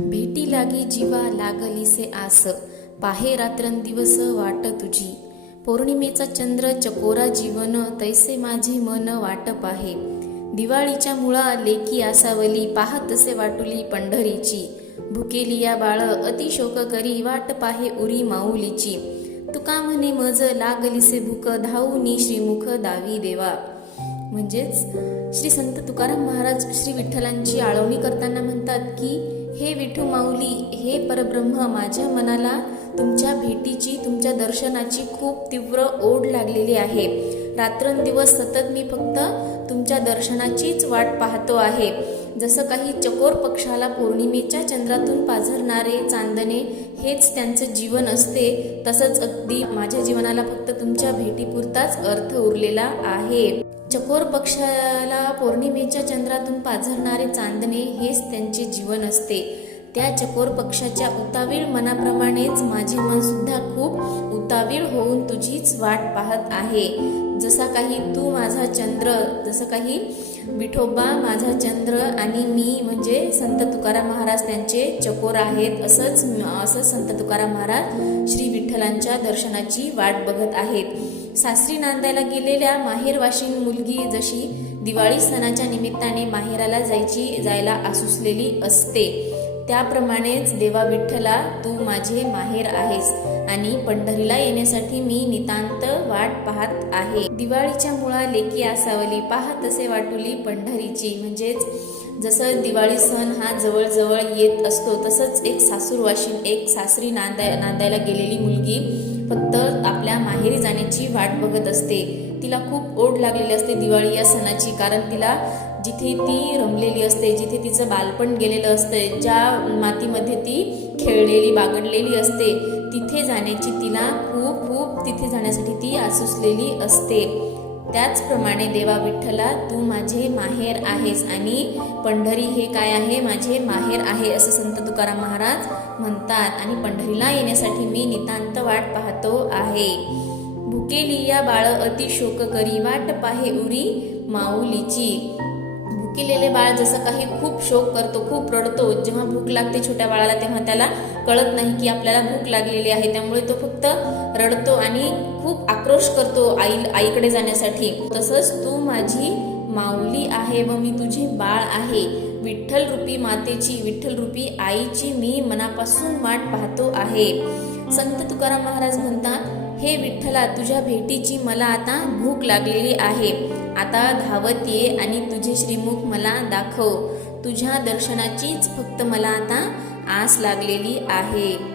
भेटी लागी जीवा लागलीसे आस. पाहे रात्रंदिवस वाट तुझी. पौर्णिमेचा चंद्र चकोरा जीवन तैसे माझे मन वाट पाहे. दिवाळीच्या मुळा लेकी आसावली पाहतसे वाटुली पंढरीची. भुकेली या बाळ अतिशोक करी वाट पाहे उरी माऊलीची. तुका म्हणे मज लागलीसे भूक धावूनी श्रीमुख दावी देवा. म्हणजेच श्री संत तुकाराम महाराज श्री विठ्ठलांची आळवणी करताना म्हणतात की हे विठू माऊली हे परब्रह्म माझ्या मनाला तुमच्या भेटीची तुमच्या दर्शनाची खूप तीव्र ओढ लागलेली आहे. रात्रंदिवस सतत मी फक्त तुमच्या दर्शनाचीच वाट पाहतो आहे. जसं काही चकोर पक्षाला पौर्णिमेच्या चंद्रातून पाझरणारे चांदणे हेच त्यांचं जीवन असते. तसंच अगदी माझ्या जीवनाला फक्त तुमच्या भेटीपुरताच अर्थ उरलेला आहे. चकोर पक्षाला पौर्णिमेच्या चंद्रातून पाझरणारे चांदणे हेच त्यांचे जीवन असते. त्या चकोर पक्षाच्या उतावीळ मनाप्रमाणेच माझे मन सुद्धा खूप उतावीळ होऊन तुझीच वाट पाहत आहे. जसा काही तू माझा चंद्र जसं काही विठोबा माझा चंद्र आणि मी म्हणजे संत तुकाराम महाराज त्यांचे चकोर आहेत असंच असं संत तुकाराम महाराज श्री विठ्ठलांच्या दर्शनाची वाट बघत आहेत. सासरी नांदायला गेलेल्या माहेरवाशीन मुलगी जशी दिवाळी सणाच्या निमित्ताने माहेराला जायची जायला आसुसलेली असते. त्याप्रमाणेच देवा विठ्ठला तू माझे माहेर आहेस आणि पंढरीला येण्यासाठी मी नितांत वाट पाहत आहे. दिवाळीच्या मुळा लेकी आसावली पाहत असे वाटुली पंढरीची. म्हणजेच जसं दिवाळी सण हा जवळजवळ येत असतो तसंच एक सासूरवाशीन एक सासरी नांदाय नांदायला गेलेली मुलगी फक्त आपल्या माहेरी जाण्याची वाट बघत असते. तिला खूप ओढ लागलेली असते दिवाळी या सणाची कारण तिला जिथे ती रमलेली असते जिथे तिचं बालपण गेलेलं असते ज्या मातीमध्ये ती खेळलेली बागडलेली असते तिथे जाण्याची तिला खूप खूप तिथे जाण्यासाठी ती आसुसलेली असते. त्याचप्रमाणे देवा विठ्ठला तू माझे माहेर आहेस आणि पंढरी हे काय आहे? माझे माहेर आहे असं संत तुकाराम महाराज म्हणतात. आणि पंढरीला येण्यासाठी मी नितांत वाट पाहतो आहे. भुकेली या बाळ अति शोक करी वाट पाहे उरी माऊलीची. भुकेलेले बाळ जसं काही खूप शोक करतो खूप रडतो जेव्हा भूक लागते छोट्या बाळाला तेव्हा त्याला कळत नाही की आपल्याला भूक लागलेली आहे. त्यामुळे तो फक्त रडतो आणि खूप आक्रोश करतो आई आईकडे जाण्यासाठी. तसंच तू माझी माऊली आहे व मी तुझी बाळ आहे. विठ्ठल रूपी मातेची विठ्ठल रूपी आईची मी मनापासून वाट पाहतो आहे. संत तुकाराम महाराज म्हणतात हे विठ्ठला तुझ्या भेटीची मला आता भूक लागलेली आहे. आता धावत ये आणि तुझे श्रीमुख मला दाखव. तुझ्या दर्शनाचीच फक्त मला आता आस लागलेली आहे.